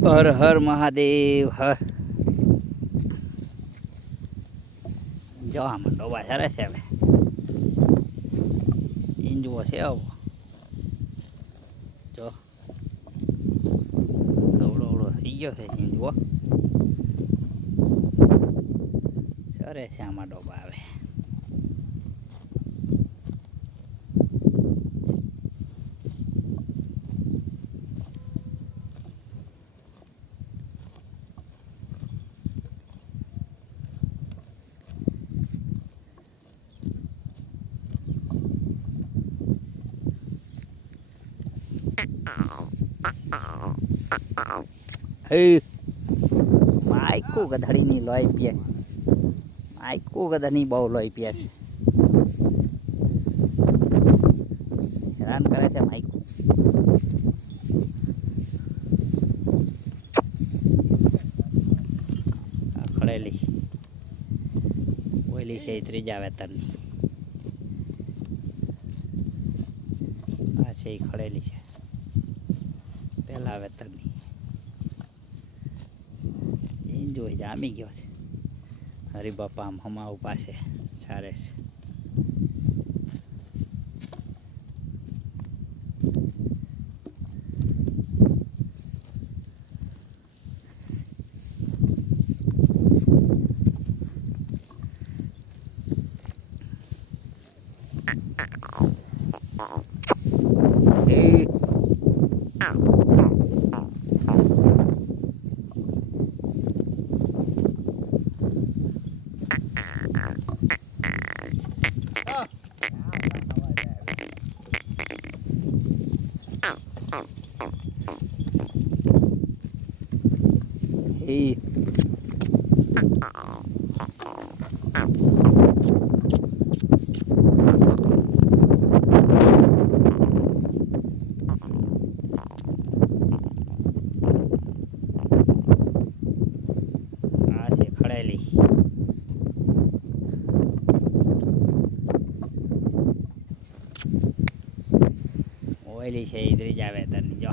હર હર મહાદેવ હર. જો આમાં ડોબા સરસ છે હવે. ઈંજવો છે આવો. જો અવડો અવડો થઈ ગયો છે ઈંજવો. સરસ છે આમાં ડોબા આવે. Hừ mãi cô gà dhari ni loài bia mãi cô gà dhani bầu loài bia હેરાન કરે છે માઈક ખડેલી ઓઈલી છે ત્રીજા વેતરની આ છે એ ખડેલી છે પહેલા વેતરની જોઈ જામી ગયો છે હરિબાપા આમ હમા ઉભા છે સારે છે ખડેલી ઓઈલી છે એ ત્રીજા વેતરની જો